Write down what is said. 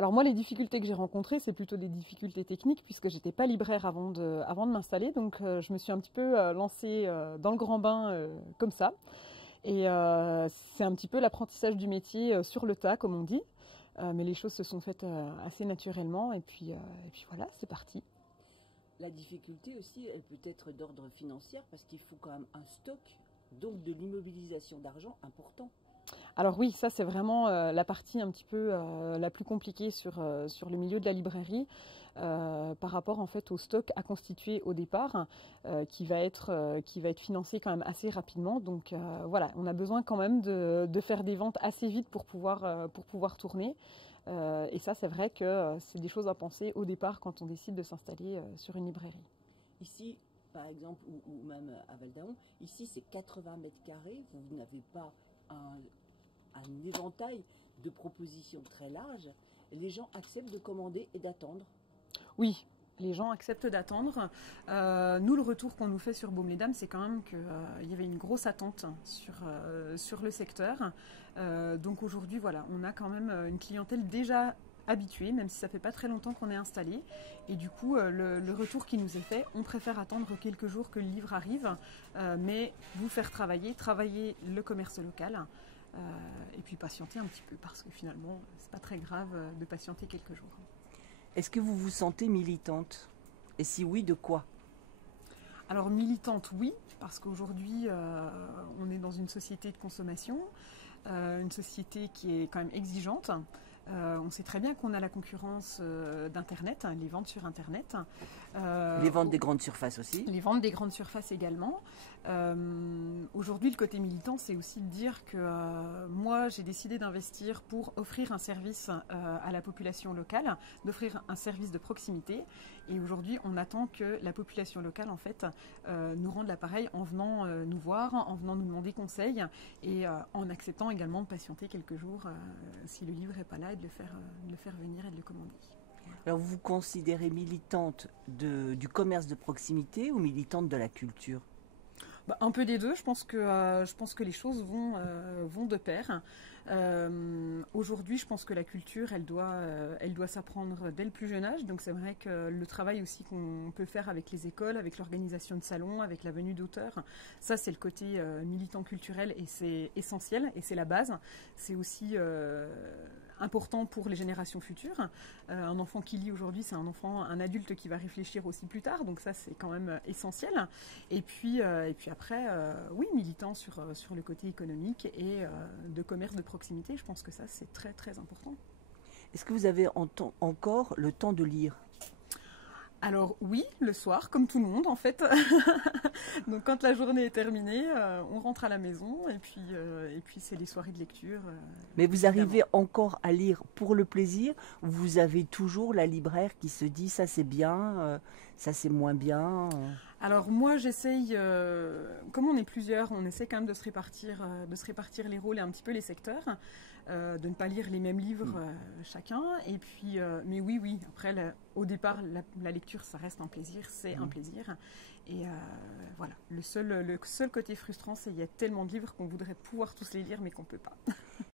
Alors moi, les difficultés que j'ai rencontrées, c'est plutôt des difficultés techniques puisque j'étais pas libraire avant de m'installer. Donc je me suis un petit peu lancée dans le grand bain comme ça. Et c'est un petit peu l'apprentissage du métier sur le tas, comme on dit. Mais les choses se sont faites assez naturellement. Et puis voilà, c'est parti. La difficulté aussi, elle peut être d'ordre financier parce qu'il faut quand même un stock, donc de l'immobilisation d'argent important. Alors oui, ça c'est vraiment la partie un petit peu la plus compliquée sur le milieu de la librairie par rapport en fait au stock à constituer au départ qui va être financé quand même assez rapidement. Donc voilà, on a besoin quand même de faire des ventes assez vite pour pouvoir tourner. Et ça c'est vrai que c'est des choses à penser au départ quand on décide de s'installer sur une librairie. Ici, par exemple, ou même à Val d'Aon, ici c'est 80 mètres carrés, vous n'avez pas un éventail de propositions très large. Les gens acceptent de commander et d'attendre. Oui, les gens acceptent d'attendre. Nous, le retour qu'on nous fait sur Baume-les-Dames, c'est quand même qu'il y avait une grosse attente sur le secteur. Donc aujourd'hui, voilà, on a quand même une clientèle déjà habituée, même si ça fait pas très longtemps qu'on est installé. Et du coup, le retour qui nous est fait, on préfère attendre quelques jours que le livre arrive, mais vous faire travailler le commerce local. Et puis patienter un petit peu parce que finalement c'est pas très grave de patienter quelques jours. Est-ce que vous vous sentez militante? Et si oui, de quoi? Alors militante, oui, parce qu'aujourd'hui, on est dans une société de consommation, une société qui est quand même exigeante. On sait très bien qu'on a la concurrence d'Internet, les ventes sur Internet. Les ventes des grandes surfaces aussi. Les ventes des grandes surfaces également. Aujourd'hui, le côté militant, c'est aussi de dire que moi, j'ai décidé d'investir pour offrir un service à la population locale, d'offrir un service de proximité. Et aujourd'hui, on attend que la population locale, en fait, nous rende l'appareil en venant nous voir, en venant nous demander conseil et en acceptant également de patienter quelques jours si le livre n'est pas là et de le faire venir et de le commander. Alors vous vous considérez militante du commerce de proximité ou militante de la culture? Bah, un peu des deux, je pense que les choses vont de pair. Aujourd'hui, je pense que la culture, elle doit s'apprendre dès le plus jeune âge. Donc c'est vrai que le travail aussi qu'on peut faire avec les écoles, avec l'organisation de salons, avec la venue d'auteurs, ça c'est le côté militant culturel et c'est essentiel et c'est la base. C'est aussi important pour les générations futures. Un enfant qui lit aujourd'hui, c'est un adulte qui va réfléchir aussi plus tard. Donc ça c'est quand même essentiel. Et puis après, oui, militant sur le côté économique et de commerce de proximité, je pense que ça, c'est très, très important. Est-ce que vous avez encore le temps de lire? Alors oui, le soir, comme tout le monde en fait. Donc quand la journée est terminée, on rentre à la maison et puis c'est les soirées de lecture. Mais vous évidemment. arrivez encore à lire pour le plaisir? Vous avez toujours la libraire qui se dit ça c'est bien, ça c'est moins bien? Alors moi j'essaye, comme on est plusieurs, on essaie quand même de se répartir les rôles et un petit peu les secteurs, de ne pas lire les mêmes livres chacun. Et puis, mais oui, après au départ la lecture ça reste un plaisir, c'est un plaisir. Et voilà, le seul côté frustrant c'est qu'il y a tellement de livres qu'on voudrait pouvoir tous les lire mais qu'on ne peut pas.